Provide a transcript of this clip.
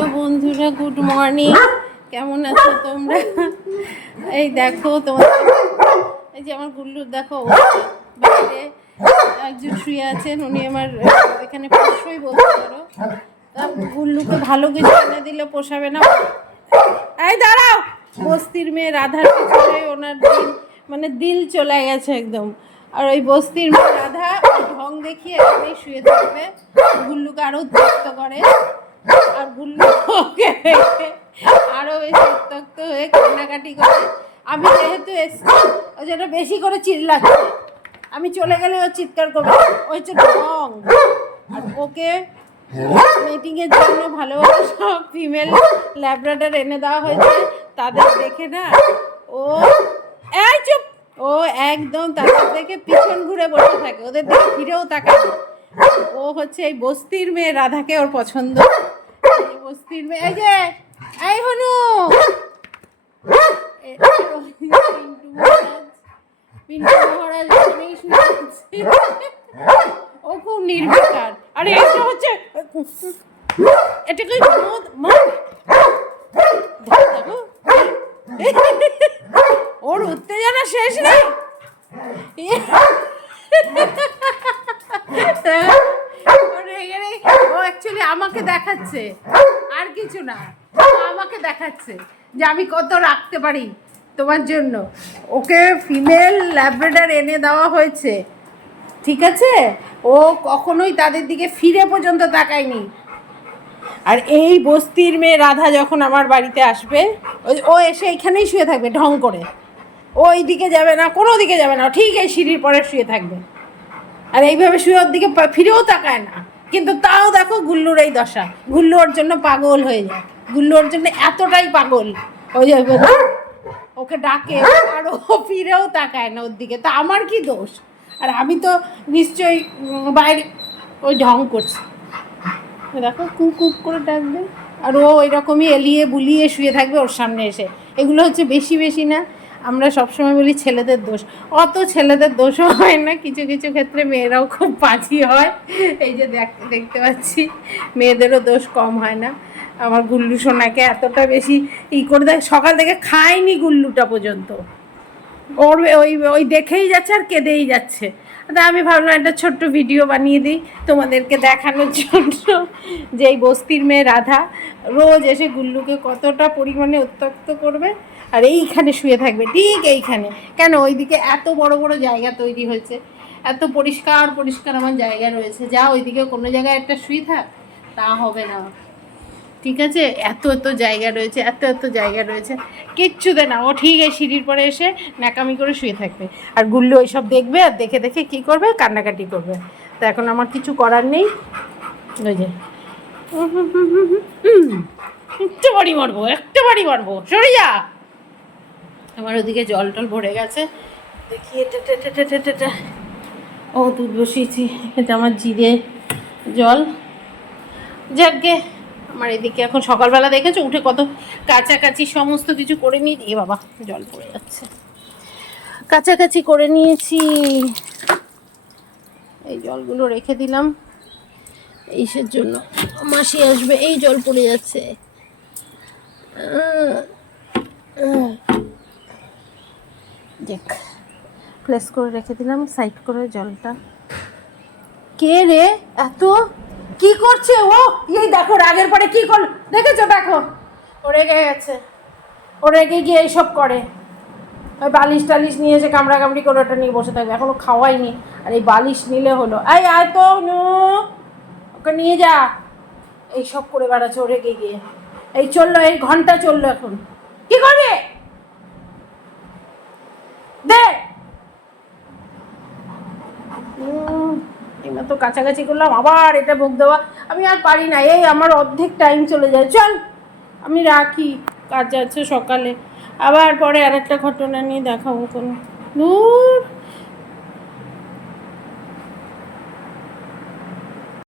Hello বন্ধুরা, good morning. কেমন আছো তোমরা? এই দেখো তোমাদের, এই যে আমার গুল্লুর দেখো অবস্থা। বাইরে একজন শুয়ে আছেন, উনি আমার এখানে পোষ্যই বলতে পারো। তা গুল্লুকে ভালো কিছু এনে দিলে পোষাবে না। এই দাঁড়াও, বস্তির মেয়ে রাধার পিছনে ওনার দিল, মানে দিল চলে গেছে একদম। আর ওই বস্তির মেয়ে রাধা ওই ঢং দেখিয়ে এখানেই শুয়ে থাকবে, গুল্লুকে আরও উত্ত্যক্ত করে। আর গুল্লুকে আরও বেশি উত্ত্যক্ত হয়ে কান্নাকাটি করে। আমি যেহেতু এসছি ওই জন্য বেশি করে চিল্লাচ্ছে। আমি চলে গেলে ও চিৎকার করবে, ওই হচ্ছে ঢং। আর ওকে মিটিংয়ের জন্য ভালো ভালো সব ফিমেল ল্যাব্রাডর এনে দেওয়া হয়েছে। তাদের দেখে না ও, এই চুপ, ও একদম তাদের দেখে পিছন ঘুরে বসে থাকে, ওদের দিকে ফিরেও তাকায় না। ও হচ্ছে এই বস্তির মেয়ে রাধাকে ওর পছন্দ। এই বস্তির মেয়ে, এই যে এই হনু পিন্টু মহারাজ এখানেই শুনে আছে। ও খুব নির্বিকার। আরে এটা হচ্ছে এটাকে দেখো, ওর উত্তেজনা শেষ নেই। ও অ্যাকচুয়ালি আমাকে দেখাচ্ছে, আর কিছু না, আমাকে দেখাচ্ছে যে আমি কত রাখতে পারি তোমার জন্য। ওকে ফিমেল ল্যাব্রাডর এনে দেওয়া হয়েছে, ঠিক আছে? ও কখনোই তাদের দিকে ফিরে পর্যন্ত তাকায়নি। আর এই বস্তির মেয়ে রাধা যখন আমার বাড়িতে আসবে, ও এসে এখানেই শুয়ে থাকবে ঢং করে। ওই দিকে যাবে না, কোনো দিকে যাবে না, ঠিক এই সিঁড়ির পরে শুয়ে থাকবে। আর এইভাবে শুয়ে ওর দিকে ফিরেও তাকায় না। কিন্তু তাও দেখো গুল্লুর এই দশা। গুল্লু ওর জন্য পাগল হয়ে যায়, গুল্লু ওর জন্য এতটাই পাগল। ওই যে ওকে ডাকে আর ও ফিরেও তাকায় না ওর দিকে। তা আমার কি দোষ? আর আমি তো নিশ্চয়ই বাইরে ওই ঢং করছি। দেখো কুক কুক করে ডাকবে, আর ও এরকমই এলিয়ে বুলিয়ে শুয়ে থাকবে ওর সামনে এসে। এগুলো হচ্ছে বেশি বেশি না, আমরা সবসময় বলি ছেলেদের দোষ। অত ছেলেদের দোষও হয় না, কিছু কিছু ক্ষেত্রে মেয়েরাও খুব পাজি হয়। এই যে দেখতে পাচ্ছি, মেয়েদেরও দোষ কম হয় না। আমার গুল্লু সোনাকে এতটা বেশি করে দেয়, সকাল থেকে খায়নি গুল্লুটা পর্যন্ত। ওর ওই ওই দেখেই যাচ্ছে আর কেঁদেই যাচ্ছে। তা আমি ভাবলাম একটা ছোট্ট ভিডিও বানিয়ে দিই তোমাদেরকে দেখানোর জন্য যে এই বস্তির মেয়ে রাধা রোজ এসে গুল্লুকে কতটা পরিমাণে উত্ত্যক্ত করবে। আর এইখানে শুয়ে থাকবে, ঠিক এইখানে। কেন ওইদিকে এত বড় বড় জায়গা তৈরি হয়েছে, এত পরিষ্কার পরিষ্কার আমার জায়গা রয়েছে, যা ওইদিকে কোনো জায়গায় একটা শুয়ে থাক, তা হবে না, ঠিক আছে? এত এত জায়গা রয়েছে, এত এত জায়গা রয়েছে, কিচ্ছু দে না। ও ঠিক এই সিঁড়ির পরে এসে ন্যাকামি করে শুয়ে থাকবে। আর গুল্লু ওইসব দেখবে, আর দেখে দেখে কী করবে, কান্নাকাটি করবে। তো এখন আমার কিছু করার নেই। ওই যে একটু বাড়ি মারবো, একটু বাড়ি মারবো, সরে যা। আমার ওদিকে জল টল ভরে গেছে, দেখি এটা ও দুধ বসিয়েছি, এটা আমার জিরে জল। যাকে আমার এদিকে এখন সকালবেলা দেখেছো উঠে কত কাছাকাছি সমস্ত কিছু করে নিয়ে দিয়ে, বাবা জল পড়ে যাচ্ছে, কাছাকাছি করে নিয়েছি। এই জলগুলো রেখে দিলাম এইসের জন্য, মাসি আসবে, এই জল পড়ে যাচ্ছে। দেখ প্লেস করে রেখে দিলাম সাইড করে জলটা। কে রে এত কি করছে ও? এই দেখো রাগের পরে কি করল দেখেছো? দেখো ও রেগে গেছে, ও রেগে গিয়ে এইসব করে। ওই বালিশ টালিশ নিয়ে এসে কামড়াকামড়ি করে ওটা নিয়ে বসে থাকবে, এখনো খাওয়াইনি। আর এই বালিশ নিলে হলো, এই আয় তো ওকে নিয়ে যা। এইসব করে বেড়াচ্ছে ও রেগে গিয়ে। এই চললো, এই ঘন্টা চললো, এখন কি করবে? দে এবার তো কাছাকাছি করলাম, আবার এটা ভোগ দেওয়া আমি আর পারি না। এই আমার অর্ধেক টাইম চলে যায়। চল আমি রাখি, কাজ আছে সকালে, আবার পরে আরেকটা ঘটনা নিয়ে দেখাবো কোনো।